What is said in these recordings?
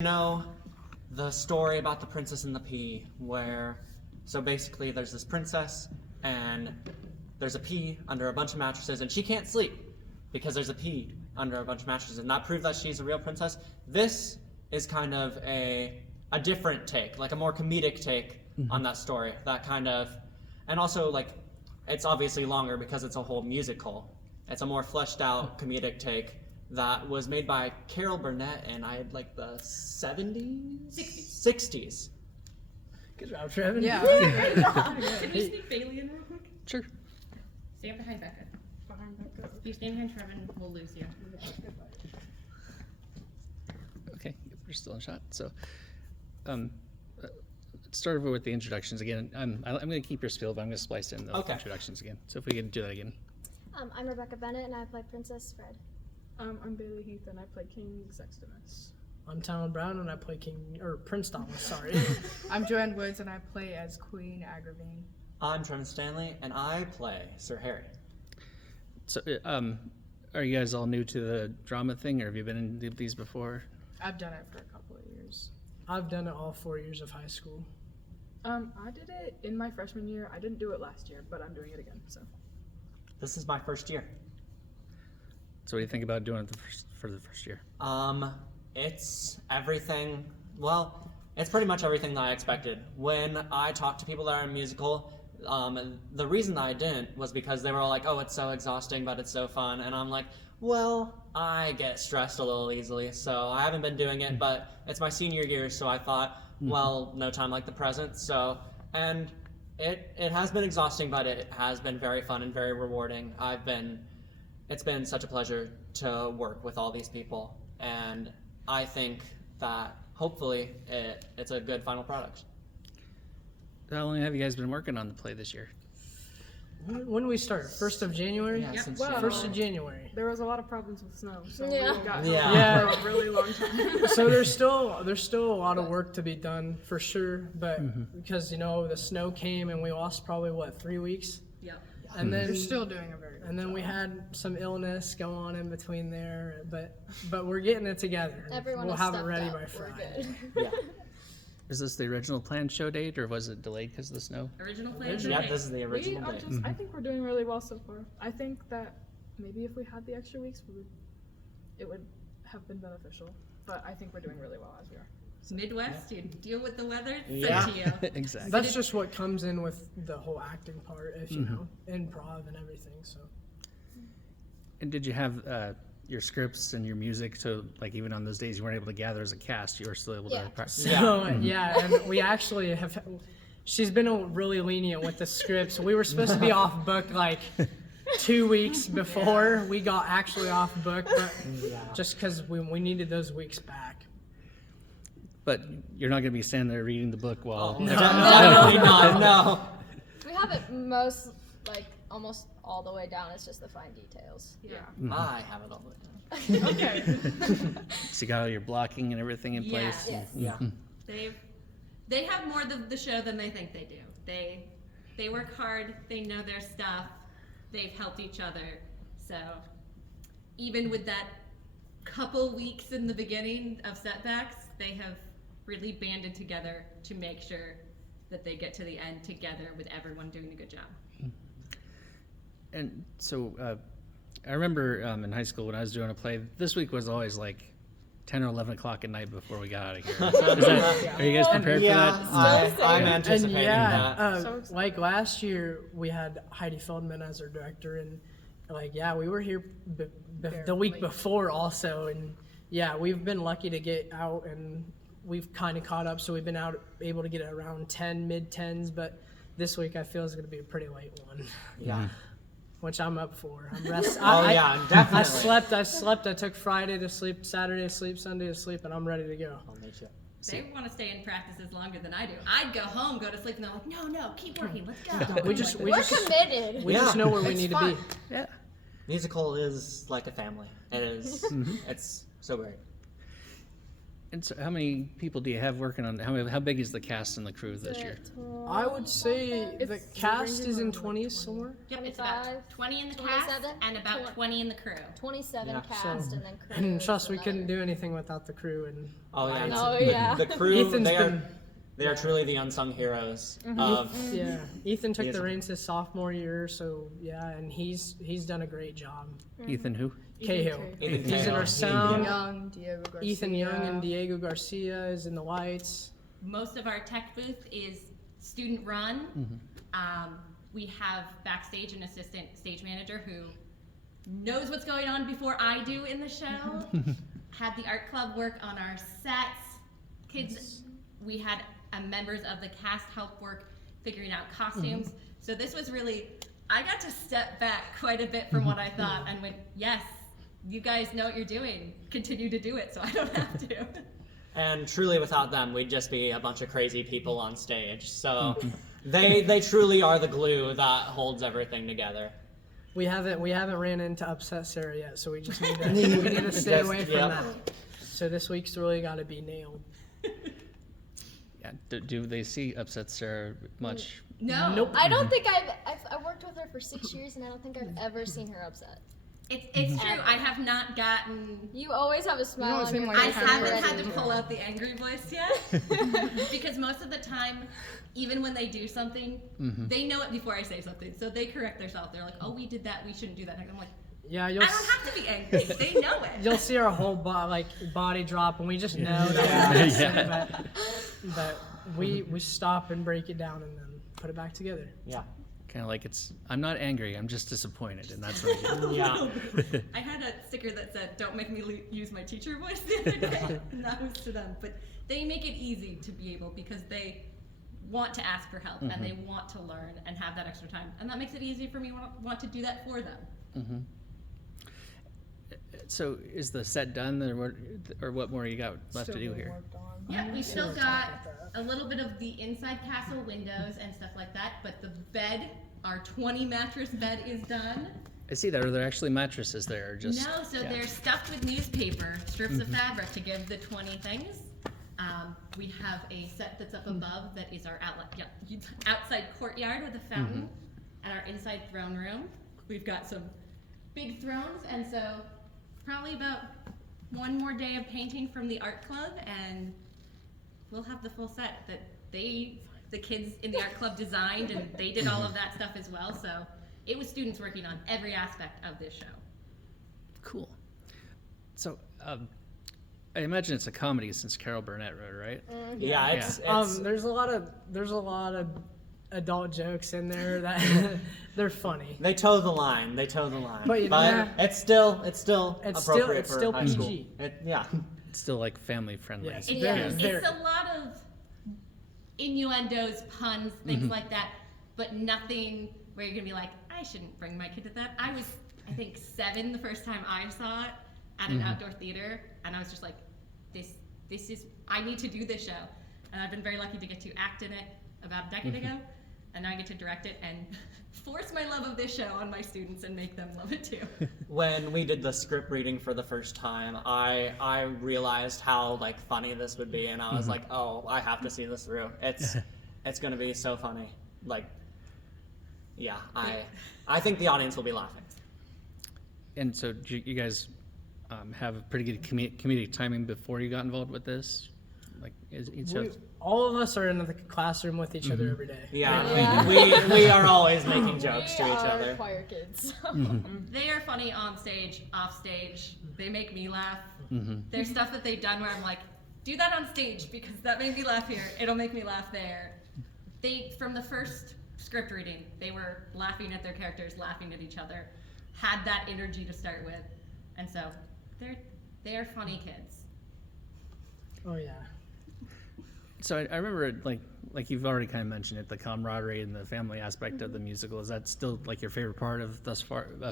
know the story about the princess and the pea, where so basically there's this princess and there's a pea under a bunch of mattresses and she can't sleep because there's a pea under a bunch of mattresses, and not prove that she's a real princess. This is kind of a different take, like a more comedic take on that story. That kind of, and also like it's obviously longer because it's a whole musical. It's a more fleshed out comedic take that was made by Carol Burnett in like the 70s? 60s. Good job, Trevin. Yeah. Can we sneak Bailey in real quick? Sure. Stand behind Becca. If you stand behind Trevin, we'll lose you. Okay, we're still in shot. So, let's start over with the introductions again. I'm going to keep your spiel, but I'm going to splice in the introductions again. So if we can do that again. I'm Rebecca Bennett, and I play Princess Fred. I'm Bailey Heath, and I play King Sextimus. I'm Talon Brown, and I play Prince Thomas, sorry. I'm Joanne Woods, and I play as Queen Agravine. I'm Trevin Stanley, and I play Sir Harry. So, are you guys all new to the drama thing, or have you been in these before? I've done it for a couple of years. I've done it all 4 years of high school. I did it in my freshman year. I didn't do it last year, but I'm doing it again, so. This is my first year. So what do you think about doing it for the first year? It's everything, well, it's pretty much everything that I expected. When I talked to people that are in musical, the reason that I didn't was because they were all like, oh, it's so exhausting, but it's so fun. And I'm like, well, I get stressed a little easily, so I haven't been doing it, but it's my senior year, so I thought, well, no time like the present. So, and it has been exhausting, but it has been very fun and very rewarding. It's been such a pleasure to work with all these people, and I think that hopefully it's a good final product. How long have you guys been working on the play this year? When do we start? 1st of January? Yeah, since Well, January. 1st of January. There was a lot of problems with snow, so Yeah. we got Yeah. for a really long time. So there's still a lot of work to be done for sure, but because the snow came and we lost probably 3 weeks, Yep. and then You're still doing a very good and then job. we had some illness go on in between there, but we're getting it together. Everyone we'll has have it stepped ready up. by We're Friday. good. Yeah. Is this the original planned show date, or was it delayed because of the snow? Original plan. Yeah, this is the original date. I think we're doing really well so far. I think that maybe if we had the extra weeks, it would have been beneficial. But I think we're doing really well as we are. Midwest, you deal with the weather. It's Yeah. up to you. Exactly. That's just what comes in with the whole acting part, if you know, improv and everything. So And did you have your scripts and your music, so like even on those days you weren't able to gather as a cast, you were still able Yeah. to practice? So yeah, and we actually have. She's been really lenient with the scripts. We were supposed to be off book like 2 weeks before we got actually off book, but just because we needed those weeks back. But you're not going to be standing there reading the book while. Definitely not, no. We have it almost all the way down. It's just the fine details. Yeah. I have it all the way down. Okay. So you got all your blocking and everything in place. Yes. Yeah. They have more of the show than they think they do. They work hard. They know their stuff. They've helped each other. So even with that couple weeks in the beginning of setbacks, they have really banded together to make sure that they get to the end together with everyone doing a good job. And so I remember in high school when I was doing a play, this week was always like 10 or 11 o'clock at night before we got out of here. Are you guys prepared for that? I'm And anticipating that. So excited. like last year we had Heidi Feldman as our director, and we were here the week before also, and we've been lucky to get out, and we've kind of caught up, so we've been able to get it around 10, mid-10s, but this week I feel is going to be a pretty late one. Yeah. Which I'm up for. I'm resting. Definitely. I slept. I took Friday to sleep, Saturday to sleep, Sunday to sleep, and I'm ready to go. I'll meet you. They want to stay in practices longer than I do. I'd go home, go to sleep, and they're like, no, keep working. Let's go. We just Committed. we just know where we It's need fun. to be. Yeah. Musical is like a family. It is. It's so great. And so how many people do you have working on, how big is the cast and the crew this year? I would say the It's cast ranging is in around, like, 20s somewhere. Yep, it's about 25, 20 in the cast 27, and about 20 in the crew. 27 Yeah. cast and then crew. And trust, is we couldn't another. do anything without the crew. And Oh yeah, lights. Oh, yeah. The crew. Ethan's They been, are truly the unsung heroes of. yeah. Ethan took He the is- reins his sophomore year, so yeah, and he's done a great job. Ethan who? Cahill. Ethan He's in Cahill. our sound. Young, Diego Garcia. Ethan Young and Diego Garcia is in the lights. Most of our tech booth is student run. We have backstage an assistant stage manager who knows what's going on before I do in the show. Had the art club work on our sets. Kids, we had members of the cast help work figuring out costumes. So this was really, I got to step back quite a bit from what I thought and went, yes, you guys know what you're doing. Continue to do it so I don't have to. And truly, without them, we'd just be a bunch of crazy people on stage. So they truly are the glue that holds everything together. We haven't ran into upset Sarah yet, so we just need to, we need to stay away from Yep. that. So this week's really got to be nailed. Yeah, do they see Upset Sarah much? No. Nope. I don't think I've worked with her for 6 years and I don't think I've ever seen her upset. It's true. I have not gotten. You always have a smile don't on seem your like I face. kind of haven't had person. to pull out the angry voice yet. Because most of the time, even when they do something, they know it before I say something. So they correct themselves. They're like, oh, we did that. We shouldn't do that. And I'm like, Yeah, I don't have to be angry. They know it. you'll see our whole body drop, and we just know that we're upset, but we stop and break it down and then put it back together. Yeah. Kind of like I'm not angry, I'm just disappointed, and that's what I do. Yeah. I had a sticker that said, don't make me use my teacher voice the other day. And that was to them. But they make it easy to be able because they want to ask for help and they want to learn and have that extra time. And that makes it easy for me to want to do that for them. So is the set done, or what more you got left to do here? Yeah, we still got a little bit of the inside castle windows and stuff like that, but the bed, our 20 mattress bed is done. I see that. Are there actually mattresses there, or just? No, so yeah. they're stuffed with newspaper, strips of fabric to give the 20 things. We have a set that's up above that is our outside courtyard with a fountain and our inside throne room. We've got some big thrones, and so probably about one more day of painting from the art club, and we'll have the full set that the kids in the art club designed, and they did all of that stuff as well. So it was students working on every aspect of this show. Cool. So I imagine it's a comedy since Carol Burnett wrote it, right? Yeah. It's There's a lot of adult jokes in there that they're funny. they toe the line. But, yeah. it's still appropriate it's for still high PG. school. Yeah. It's still like family friendly. Yes. It Very, is. very. It's a lot of innuendos, puns, things like that, but nothing where you're gonna be like, I shouldn't bring my kid to that. I was, I think, 7 the first time I saw it at an outdoor theater, and I was just like, this is, I need to do this show. And I've been very lucky to get to act in it about a decade ago, and now I get to direct it and force my love of this show on my students and make them love it too. When we did the script reading for the first time, I realized how funny this would be, and I was like, oh, I have to see this through. It's gonna be so funny. I think the audience will be laughing. And so do you guys have a pretty good comedic timing before you got involved with this? Like, is each of All of us are in the classroom with each other every day. Yeah, we are always making jokes to each We are other. choir kids. They are funny on stage, off stage. They make me laugh. There's stuff that they've done where I'm like, do that on stage because that made me laugh here. It'll make me laugh there. From the first script reading, they were laughing at their characters, laughing at each other, had that energy to start with. And so they are funny kids. Oh yeah. So I remember like you've already kind of mentioned it, the camaraderie and the family aspect of the musical. Is that still your favorite part of training thus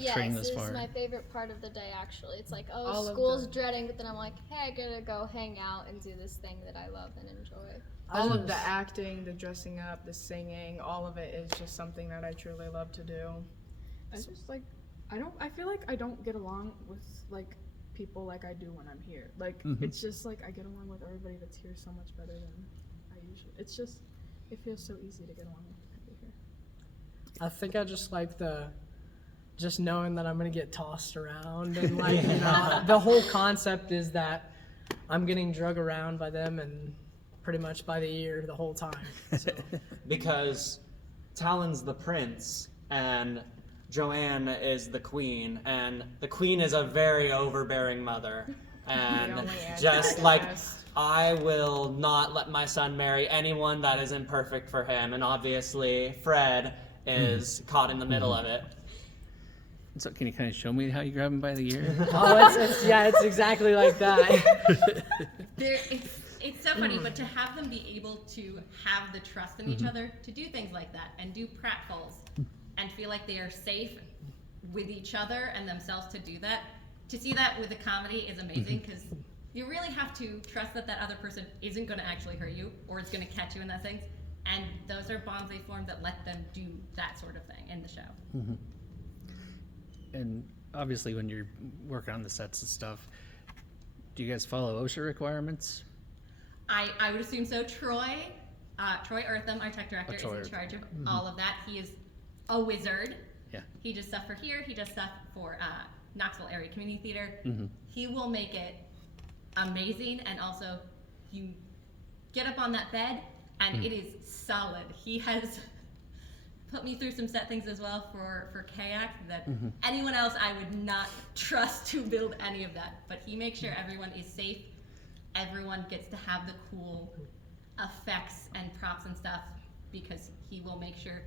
Yes, far? it's my favorite part of the day actually. It's like, All of school's the- dreading, but then I'm like, hey, I gotta go hang out and do this thing that I love and enjoy. All of the acting, the dressing up, the singing, all of it is just something that I truly love to do. I just I feel like I don't get along with people like I do when I'm here. Like it's just like I get along with everybody that's here so much better than I usually. It's just it feels so easy to get along with people here. I think I just like just knowing that I'm gonna get tossed around and like you know the whole concept is that I'm getting drug around by them and pretty much by the ear the whole time. So. Because Talon's the prince and Joanne is the queen, and the queen is a very overbearing mother. And just like, I will not let my son marry anyone that isn't perfect for him. And obviously, Fred is caught in the middle of it. So can you kind of show me how you grab him by the ear? It's exactly like that. It's so funny, but to have them be able to have the trust in each other to do things like that and do pratfalls and feel like they are safe with each other and themselves to do that, to see that with a comedy is amazing because you really have to trust that that other person isn't going to actually hurt you or is going to catch you in that thing. And those are bonds they form that let them do that sort of thing in the show. And obviously when you're working on the sets and stuff, do you guys follow OSHA requirements? I would assume so. Troy Eartham, our tech director, is in charge of all of that. He is a wizard. Yeah. He does stuff for here. He does stuff for Knoxville Area Community Theater. He will make it amazing, and also you get up on that bed and it is solid. He has put me through some set things as well for kayak that anyone else I would not trust to build any of that. But he makes sure everyone is safe. Everyone gets to have the cool effects and props and stuff because he will make sure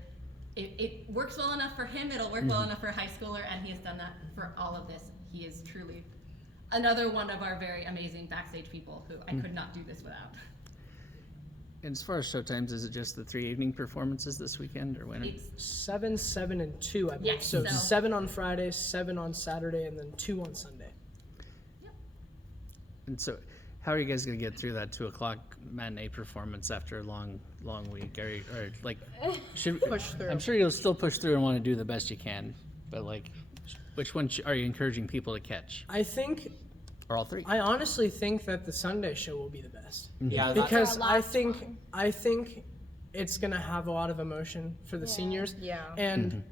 it works well enough for him, it'll work well enough for a high schooler, and he has done that for all of this. He is truly another one of our very amazing backstage people who I could not do this without. And as far as showtimes, is it just the 3 evening performances this weekend or when? It's 7, 7, and 2, I believe. Yes, so so- 7 on Friday, 7 on Saturday, and then 2 on Sunday. And so how are you guys going to get through that 2 o'clock matinee performance after a long week? Or like, Push through. I'm sure you'll still push through and want to do the best you can, but like, which one are you encouraging people to catch? I think, Or all 3? I honestly think that the Sunday show will be the best. Yeah, that's, Because Our I last think one. I think it's gonna have a lot of emotion for the seniors. Yeah. And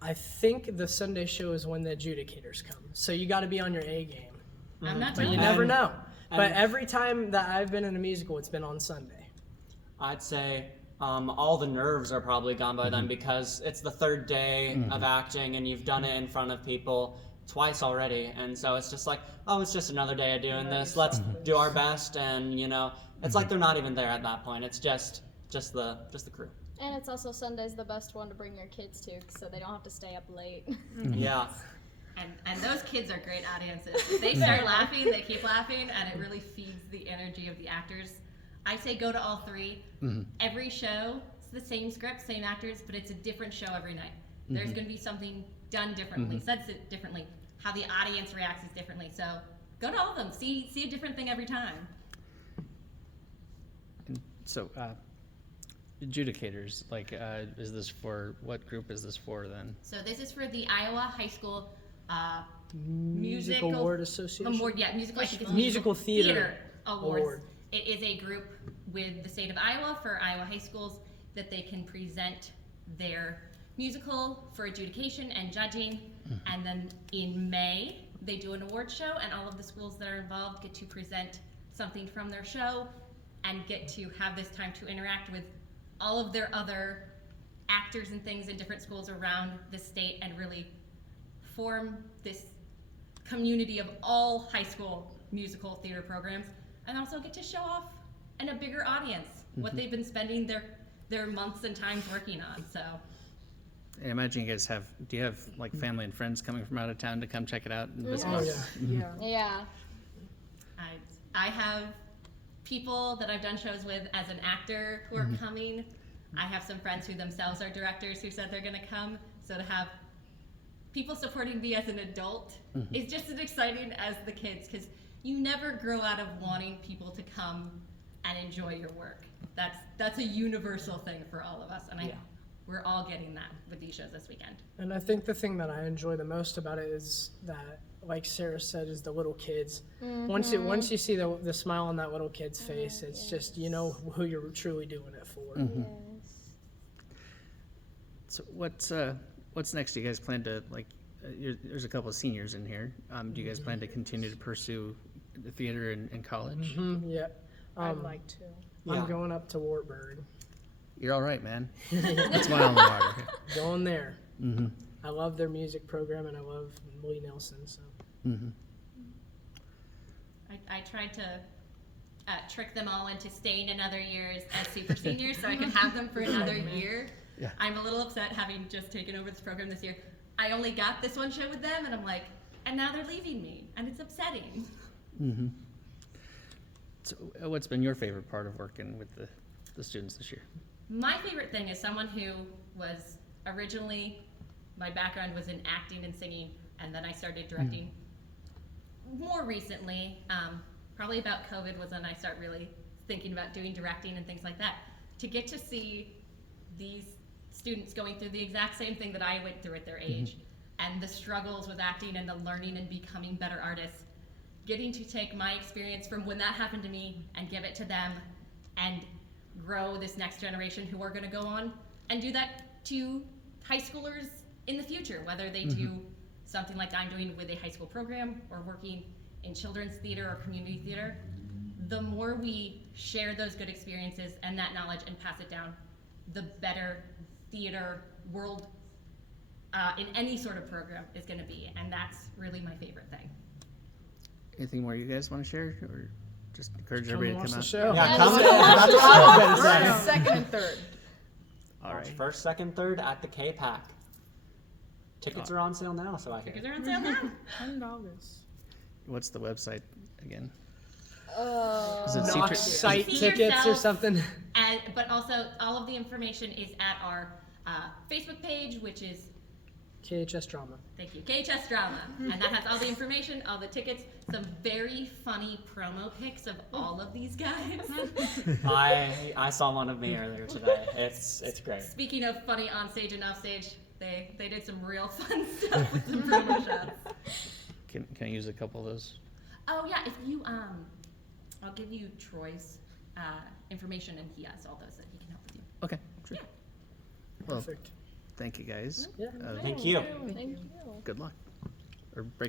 I think the Sunday show is when the adjudicators come. So you got to be on your A game. I'm not But telling you you. never And- know. But and- every time that I've been in a musical, it's been on Sunday. I'd say all the nerves are probably gone by then because it's the 3rd day of acting and you've done it in front of people twice already, and so it's just like, oh, it's just another day of doing this. Let's do our best, and it's like they're not even there at that point. It's just the crew. And it's also Sunday's the best one to bring your kids to, so they don't have to stay up late. Yeah. And those kids are great audiences. If they start laughing, they keep laughing, and it really feeds the energy of the actors. I say go to all 3. Every show, it's the same script, same actors, but it's a different show every night. There's going to be something done differently, said differently. How the audience reacts is differently. So go to all of them. See a different thing every time. And so, adjudicators, like, is this for, what group is this for then? So this is for the Iowa High School Musical Award Association. Musical. I think it's Musical Theater Awards. Award. It is a group with the state of Iowa for Iowa high schools that they can present their musical for adjudication and judging. And then in May, they do an award show, and all of the schools that are involved get to present something from their show and get to have this time to interact with all of their other actors and things in different schools around the state and really form this community of all high school musical theater programs, and also get to show off in a bigger audience what they've been spending their months and times working on. So I imagine you guys do you have like family and friends coming from out of town to come check it out and visit? Oh, yeah. Yeah. Yeah. I have people that I've done shows with as an actor who are coming. I have some friends who themselves are directors who said they're going to come. So to have people supporting me as an adult is just as exciting as the kids, because you never grow out of wanting people to come and enjoy your work. That's a universal thing for all of us, and we're all getting that with these shows this weekend. And I think the thing that I enjoy the most about it is that, like Sarah said, is the little kids. Once you see the smile on that little kid's face, it's just, you know who you're truly doing it for. Mm-hmm. So what's next? Do you guys plan to, like, there's a couple of seniors in here. Do you guys plan to continue to pursue the theater in college? Yeah. I'd like to. Yeah. I'm going up to Wartburg. You're all right, man. That's my alma mater. Going there. Mm-hmm. I love their music program and I love Lee Nelson. So. Mm-hmm. I tried to trick them all into staying another year as super seniors so I could have them for another year. Yeah. I'm a little upset having just taken over this program this year. I only got this one show with them, and I'm like, and now they're leaving me, and it's upsetting. Mm-hmm. So what's been your favorite part of working with the students this year? My favorite thing is someone who was originally, my background was in acting and singing, and then I started directing. More recently, probably about COVID was when I started really thinking about doing directing and things like that. To get to see these students going through the exact same thing that I went through at their age, and the struggles with acting and the learning and becoming better artists, getting to take my experience from when that happened to me and give it to them and grow this next generation who are going to go on and do that to high schoolers in the future, whether they do something like I'm doing with a high school program or working in children's theater or community theater. The more we share those good experiences and that knowledge and pass it down, the better theater world in any sort of program is going to be, and that's really my favorite thing. Anything more you guys want to share, or just encourage Come everybody to watch come the out? show. Yeah, come in. That's what I was going to say. Second and third. All right. First, second, third at the K-Pack. Tickets are on sale now, so I Tickets hear. are on sale now. $10. What's the website again? Oh. Is it Knox secret? site See tickets or yourself. something. But also, all of the information is at our Facebook page, which is, KHS Drama. thank you, KHS Drama. And that has all the information, all the tickets, some very funny promo pics of all of these guys. I saw one of me earlier today. It's great. Speaking of funny on stage and off stage, they did some real fun stuff with some promo shots. Can I use a couple of those? Oh yeah, if you I'll give you Troy's information, and he has all those that he can help with you. Okay, sure. Yeah. Well, Perfect. thank you guys. Yeah. Thank you. Thank you. Good luck. Or break